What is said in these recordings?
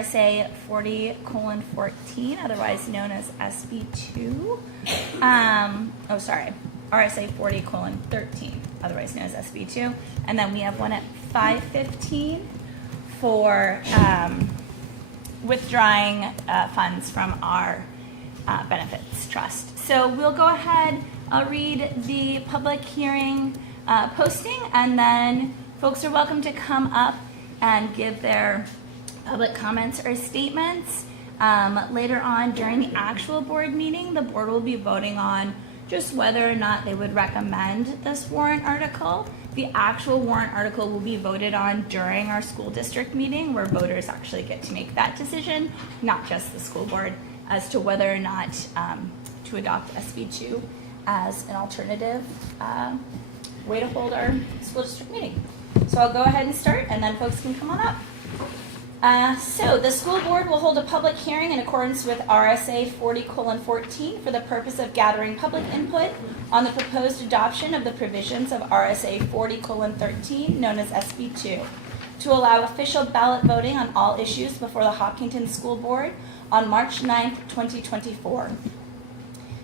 RSA 40:14, otherwise known as SB2. RSA 40:13, otherwise known as SB2. And then we have one at 5:15 for withdrawing funds from our benefits trust. So we'll go ahead, I'll read the public hearing posting, and then folks are welcome to come up and give their public comments or statements. Later on during the actual board meeting, the board will be voting on just whether or not they would recommend this warrant article. The actual warrant article will be voted on during our school district meeting, where voters actually get to make that decision, not just the school board, as to whether or not to adopt SB2 as an alternative way to hold our school district meeting. So I'll go ahead and start, and then folks can come on up. So the school board will hold a public hearing in accordance with RSA 40:14 for the purpose of gathering public input on the proposed adoption of the provisions of RSA 40:13, known as SB2, to allow official ballot voting on all issues before the Hopkinton School Board on March 9th, 2024.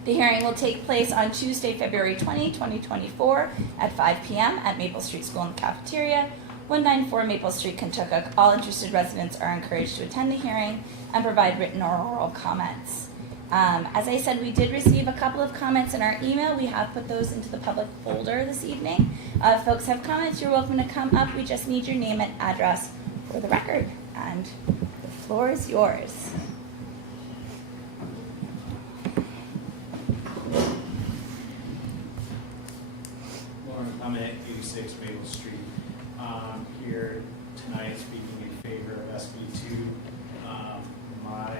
The hearing will take place on Tuesday, February 20, 2024 at 5 p.m. at Maple Street School in the cafeteria, 194 Maple Street, Kentucky. All interested residents are encouraged to attend the hearing and provide written or oral comments. As I said, we did receive a couple of comments in our email. We have put those into the public folder this evening. If folks have comments, you're welcome to come up. We just need your name and address for the record. And the floor is yours. I'm at 86 Maple Street. Here tonight speaking in favor of SB2. My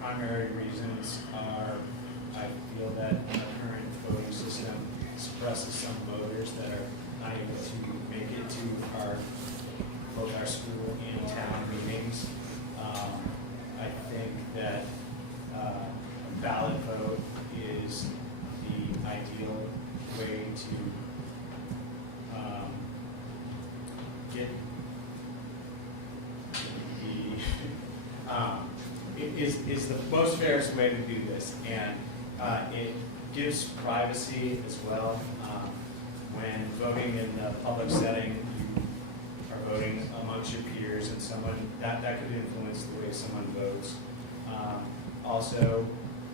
primary reasons are I feel that the current voting system suppresses some voters that are not able to make it to both our school and town meetings. I think that a ballot vote is the ideal way to get is the most fairest way to do this, and it gives privacy as well. When voting in the public setting, you are voting amongst your peers, and someone that could influence the way someone votes. Also,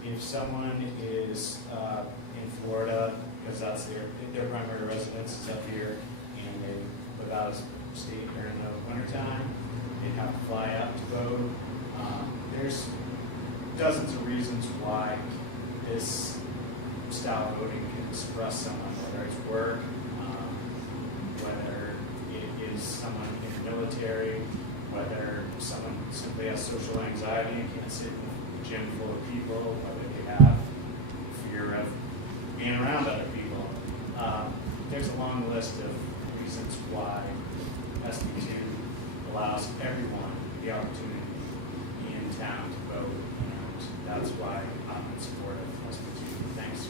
if someone is in Florida, because that's their primary residence is up here, and they live out of state during the wintertime, they have to fly out to vote. There's dozens of reasons why this style of voting can suppress someone, whether it's work, whether it is someone in the military, whether someone simply has social anxiety and can't sit in a gym full of people, whether they have fear of being around other people. There's a long list of reasons why SB2 allows everyone the opportunity in town to vote, and that's why I'm in support of SB2. Thanks.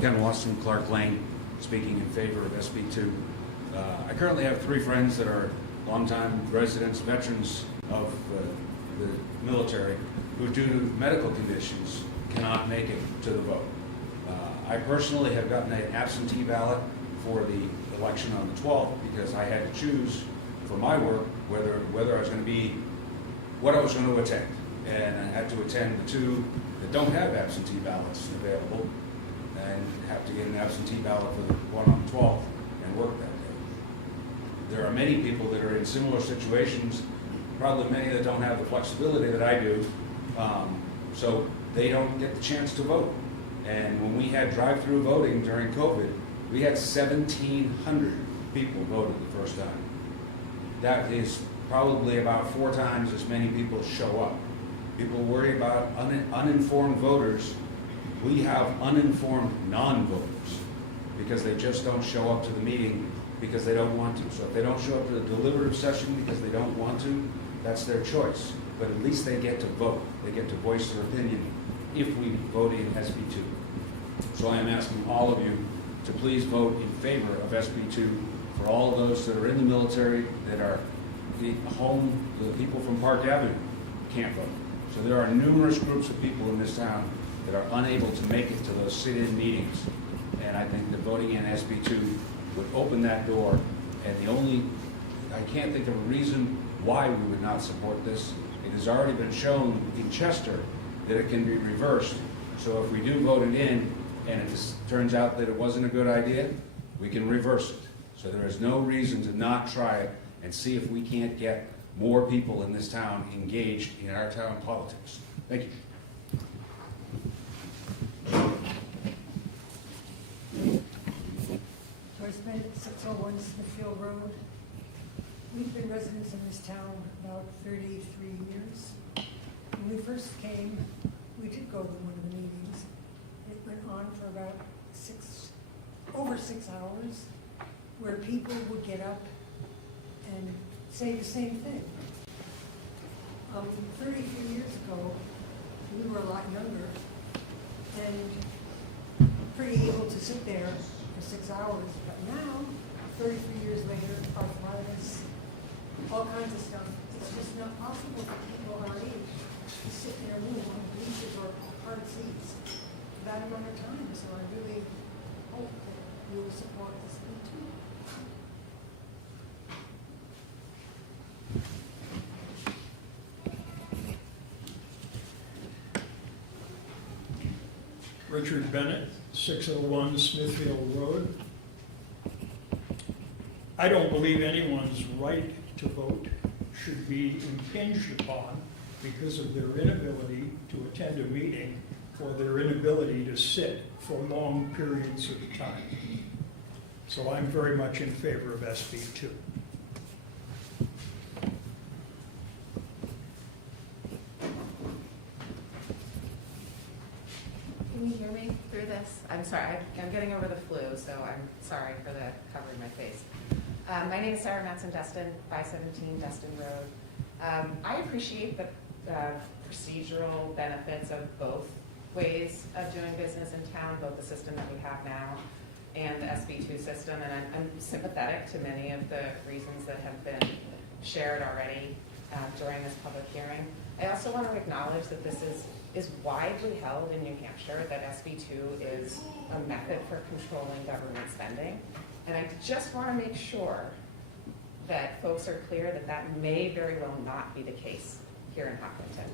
Ken Watson, Clark Lane, speaking in favor of SB2. I currently have 3 friends that are longtime residents, veterans of the military, who due to medical conditions cannot make it to the vote. I personally have gotten an absentee ballot for the election on the 12th because I had to choose for my work whether I was going to be, what I was going to attend. And I had to attend the 2 that don't have absentee ballots available, and have to get an absentee ballot for the one on the 12th and work that day. There are many people that are in similar situations, probably many that don't have the flexibility that I do, so they don't get the chance to vote. And when we had drive-through voting during COVID, we had 1,700 people voted the first time. That is probably about 4 times as many people show up. People worry about uninformed voters. We have uninformed non-voters because they just don't show up to the meeting because they don't want to. So if they don't show up to the deliberative session because they don't want to, that's their choice. But at least they get to vote. They get to voice their opinion if we vote in SB2. So I am asking all of you to please vote in favor of SB2 for all of those that are in the military, that are the people from Park Avenue can't vote. So there are numerous groups of people in this town that are unable to make it to those sit-in meetings. And I think that voting in SB2 would open that door. And I can't think of a reason why we would not support this. It has already been shown in Chester that it can be reversed. So if we do vote it in, and it turns out that it wasn't a good idea, we can reverse it. So there is no reason to not try it and see if we can't get more people in this town engaged in our town politics. Thank you. Joyce Bennett, 601 Smithfield Road. We've been residents in this town about 33 years. When we first came, we did go to one of the meetings. It went on for about over 6 hours, where people would get up and say the same thing. 33 years ago, we were a lot younger and pretty able to sit there for 6 hours. But now, 33 years later, arthritis, all kinds of stuff, it's just not possible for people our age to sit in a room on bleachers or hard seats for that amount of time. So I really hope that you will support this bill too. Richard Bennett, 601 Smithfield Road. I don't believe anyone's right to vote should be impinged upon because of their inability to attend a meeting or their inability to sit for long periods of time. So I'm very much in favor of SB2. Can you hear me through this? I'm sorry, I'm getting over the flu, so I'm sorry for the covering my face. My name is Sarah Matson-Destin, 517 Destin Road. I appreciate the procedural benefits of both ways of doing business in town, both the system that we have now and the SB2 system, and I'm sympathetic to many of the reasons that have been shared already during this public hearing. I also want to acknowledge that this is widely held in New Hampshire, that SB2 is a method for controlling government spending. And I just want to make sure that folks are clear that that may very well not be the case here in Hopkinton.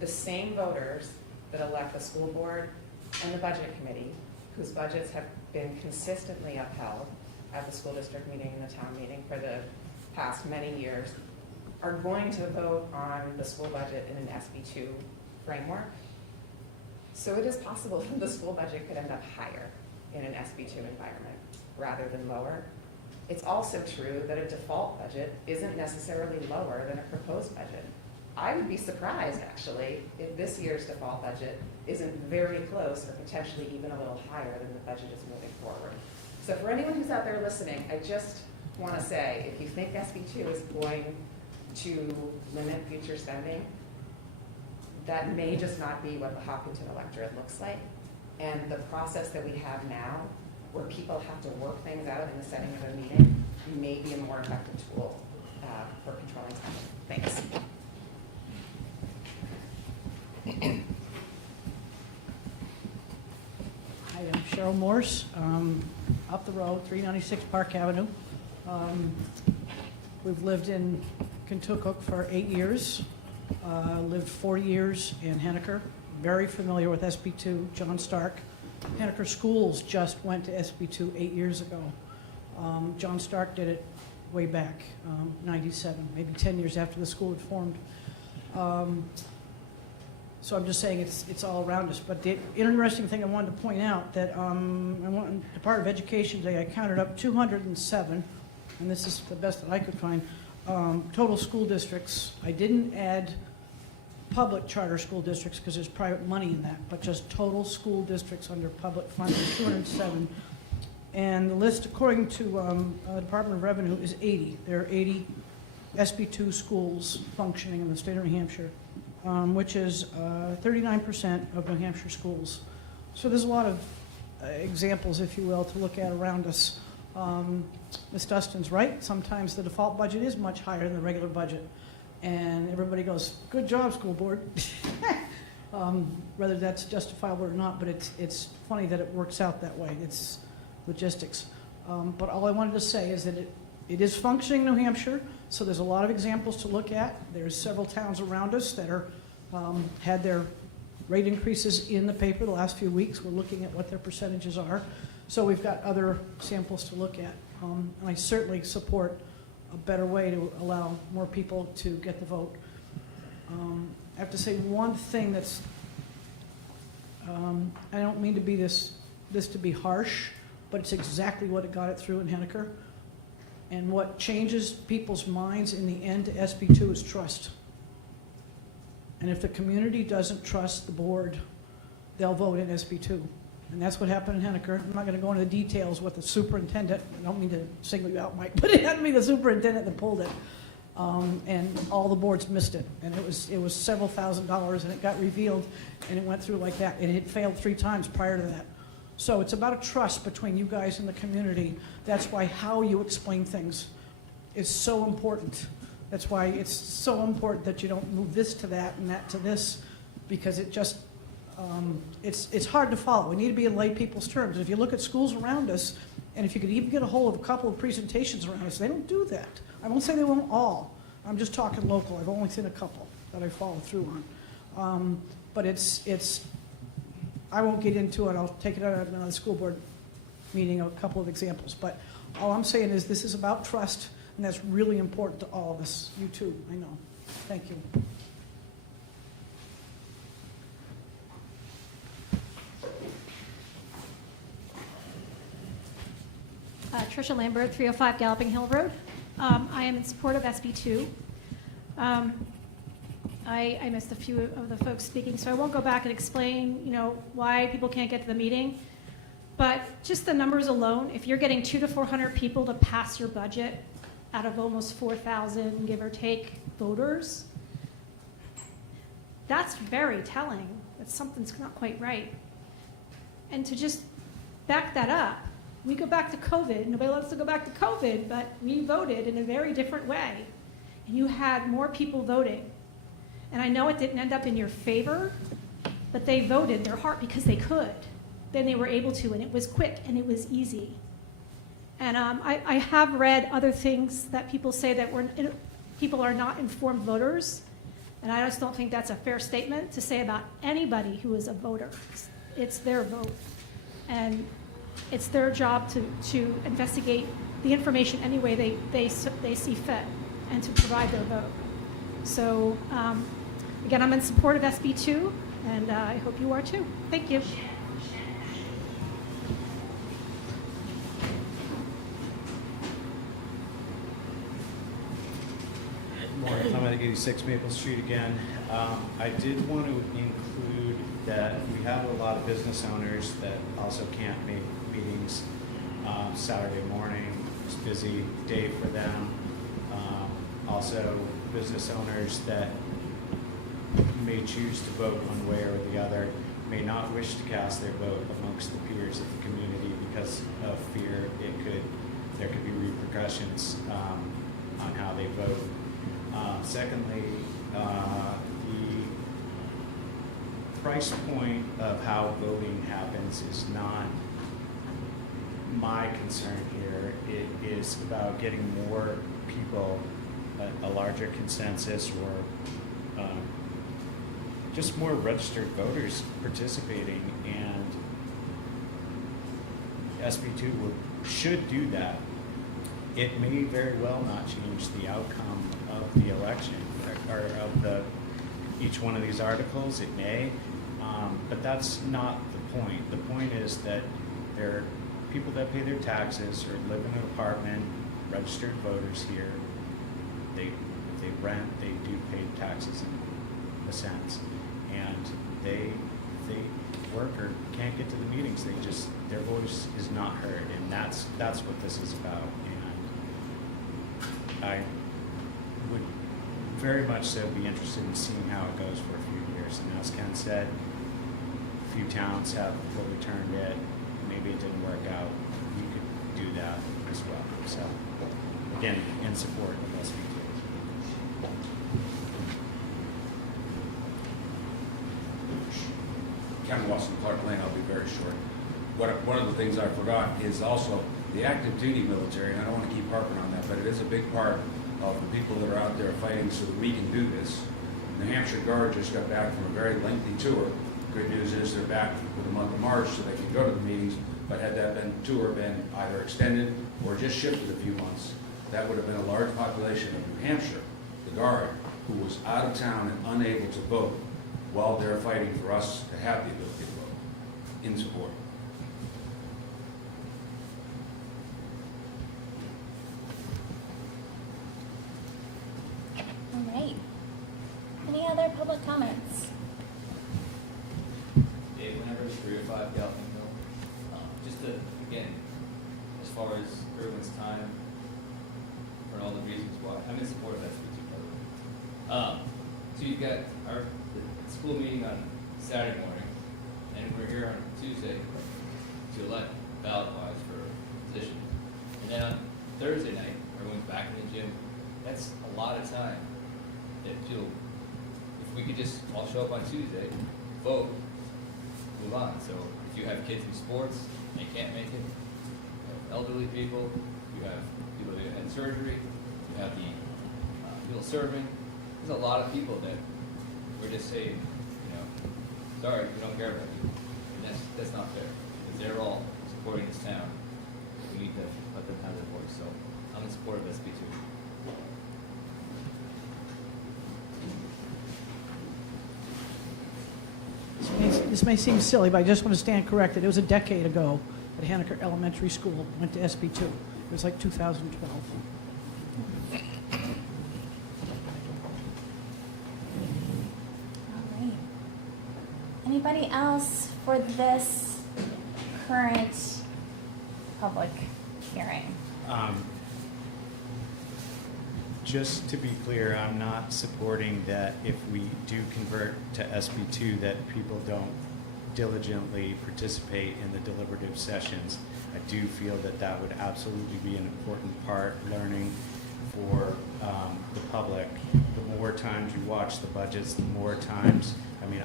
The same voters that elect the school board and the budget committee, whose budgets have been consistently upheld at the school district meeting and the town meeting for the past many years, are going to vote on the school budget in an SB2 framework. So it is possible that the school budget could end up higher in an SB2 environment rather than lower. It's also true that a default budget isn't necessarily lower than a proposed budget. I would be surprised, actually, if this year's default budget isn't very close or potentially even a little higher than the budget is moving forward. So for anyone who's out there listening, I just want to say, if you think SB2 is going to limit future spending, that may just not be what the Hopkinton electorate looks like. And the process that we have now, where people have to work things out in the setting of a meeting, may be a more effective tool for controlling spending. Thanks. Hi, I'm Cheryl Morse, up the road, 396 Park Avenue. We've lived in Kentucky for 8 years, lived 40 years in Henniker, very familiar with SB2, John Stark. Henniker Schools just went to SB2 8 years ago. John Stark did it way back, 97, maybe 10 years after the school had formed. So I'm just saying it's all around us. But the interesting thing I wanted to point out that the Department of Education today, I counted up 207, and this is the best that I could find, total school districts. I didn't add public charter school districts because there's private money in that, but just total school districts under public funding, 207. And the list, according to Department of Revenue, is 80. There are 80 SB2 schools functioning in the state of New Hampshire, which is 39% of New Hampshire schools. So there's a lot of examples, if you will, to look at around us. Ms. Dustin's right. Sometimes the default budget is much higher than the regular budget. And everybody goes, good job, school board. Whether that's justifiable or not, but it's funny that it works out that way. It's logistics. But all I wanted to say is that it is functioning in New Hampshire, so there's a lot of examples to look at. There's several towns around us that are had their rate increases in the paper the last few weeks. We're looking at what their percentages are. So we've got other samples to look at. And I certainly support a better way to allow more people to get the vote. I have to say one thing that's, I don't mean to be this to be harsh, but it's exactly what it got it through in Henniker. And what changes people's minds in the end to SB2 is trust. And if the community doesn't trust the board, they'll vote in SB2. And that's what happened in Henniker. I'm not going to go into the details with the superintendent. I don't mean to single you out, Mike, but it had to be the superintendent that pulled it. And all the boards missed it. And it was several $1,000s, and it got revealed, and it went through like that. And it had failed 3 times prior to that. So it's about a trust between you guys and the community. That's why how you explain things is so important. That's why it's so important that you don't move this to that and that to this, because it just, it's hard to follow. We need to be in lay people's terms. If you look at schools around us, and if you could even get a hold of a couple of presentations around us, they don't do that. I won't say they won't all. I'm just talking local. I've only seen a couple that I follow through on. But it's, I won't get into it. I'll take it out at another school board meeting, a couple of examples. But all I'm saying is this is about trust, and that's really important to all of us. You too, I know. Thank you. Tricia Lambert, 305 Galloping Hill Road. I am in support of SB2. I missed a few of the folks speaking, so I won't go back and explain, why people can't get to the meeting. But just the numbers alone, if you're getting 200 to 400 people to pass your budget out of almost 4,000, give or take, voters, that's very telling that something's not quite right. And to just back that up, we go back to COVID. Nobody wants to go back to COVID, but we voted in a very different way. And you had more people voting. And I know it didn't end up in your favor, but they voted their heart because they could. Then they were able to, and it was quick and it was easy. And I have read other things that people say that people are not informed voters. And I just don't think that's a fair statement to say about anybody who is a voter. It's their vote. And it's their job to investigate the information any way they see fit and to provide their vote. So, again, I'm in support of SB2, and I hope you are too. Thank you. Morning, I'm at 86 Maple Street again. I did want to include that we have a lot of business owners that also can't make meetings Saturday morning. It's a busy day for them. Also, business owners that may choose to vote one way or the other may not wish to cast their vote amongst the peers of the community because of fear there could be repercussions on how they vote. Secondly, the price point of how voting happens is not my concern here. It is about getting more people, a larger consensus, or just more registered voters participating, and SB2 should do that. It may very well not change the outcome of the election or of each one of these articles. It may, but that's not the point. The point is that there are people that pay their taxes or live in an apartment, registered voters here. If they rent, they do pay taxes in a sense, and if they work or can't get to the meetings, their voice is not heard, and that's what this is about. And I would very much so be interested in seeing how it goes for a few years. And as Ken said, a few towns have overturned it. Maybe maybe it didn't work out, you could do that as well. So, again, in support of SB2. Ken Watson, Clark Lane, I'll be very short. One of the things I forgot is also the active duty military, and I don't want to keep harping on that, but it is a big part of the people that are out there fighting so that we can do this. New Hampshire Guard just got back from a very lengthy tour. Good news is they're back for the month of March so they can go to the meetings, but had that tour been either extended or just shifted a few months, that would have been a large population of New Hampshire, the Guard, who was out of town and unable to vote while they're fighting for us to have the ability to vote in support. All right. Any other public comments? Dave, whenever 3 or 5 Galvin Hill, just to, again, as far as everyone's time, for all the reasons why, I'm in support of SB2 Public. So you've got the school meeting on Saturday morning, and we're here on Tuesday to elect ballot-wise for positions. And then on Thursday night, everyone's back in the gym. That's a lot of time that if we could just all show up on Tuesday, vote, move on. So if you have kids in sports and they can't make it, you have elderly people, you have people that had surgery, you have the people serving. There's a lot of people that we're just saying, sorry, we don't care about you. And that's not fair, because they're all supporting this town. We need to let them have their voice. So I'm in support of SB2. This may seem silly, but I just want to stand corrected. It was a decade ago that Henniker Elementary School went to SB2. It was like 2012. All right. Anybody else for this current public hearing? Just to be clear, I'm not supporting that if we do convert to SB2 that people don't diligently participate in the deliberative sessions. I do feel that that would absolutely be an important part, learning for the public. The more times you watch the budgets, the more times,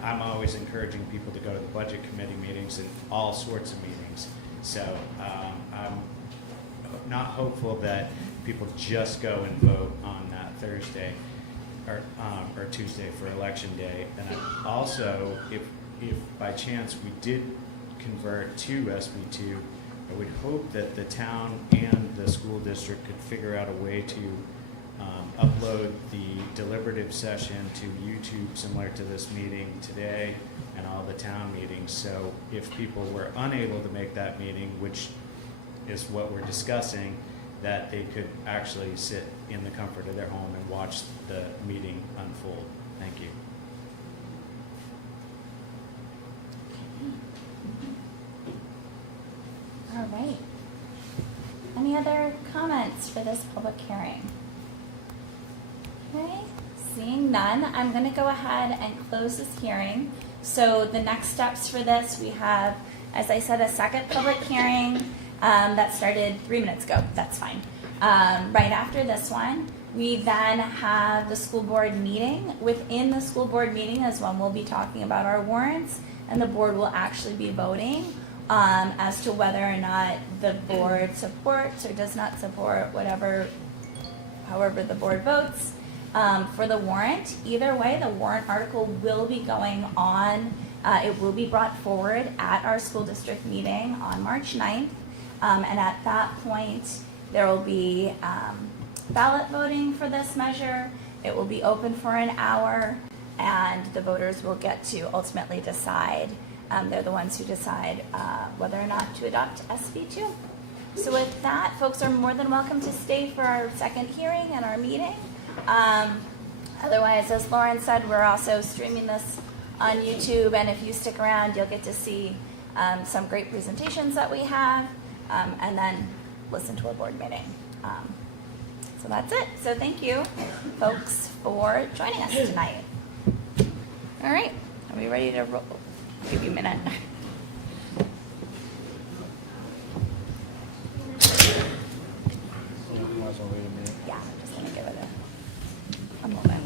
I'm always encouraging people to go to the budget committee meetings and all sorts of meetings. So I'm not hopeful that people just go and vote on that Thursday or Tuesday for election day. And I also, if by chance we did convert to SB2, I would hope that the town and the school district could figure out a way to upload the deliberative session to YouTube, similar to this meeting today and all the town meetings. So if people were unable to make that meeting, which is what we're discussing, that they could actually sit in the comfort of their home and watch the meeting unfold. Thank you. All right. Any other comments for this public hearing? Okay, seeing none, I'm going to go ahead and close this hearing. So the next steps for this, we have, as I said, a second public hearing that started 3 minutes ago. That's fine. Right after this one, we then have the school board meeting. Within the school board meeting is when we'll be talking about our warrants, and the board will actually be voting as to whether or not the board supports or does not support however the board votes for the warrant. Either way, the warrant article will be going on. It will be brought forward at our school district meeting on March 9th. And at that point, there will be ballot voting for this measure. It will be open for an hour, and the voters will get to ultimately decide. They're the ones who decide whether or not to adopt SB2. So with that, folks are more than welcome to stay for our second hearing and our meeting. Otherwise, as Lauren said, we're also streaming this on YouTube, and if you stick around, you'll get to see some great presentations that we have, and then listen to our board meeting. So that's it. So thank you, folks, for joining us tonight. All right, are we ready to roll? Give you a minute. as well, wait a minute. Yeah, I'm just gonna give it a moment.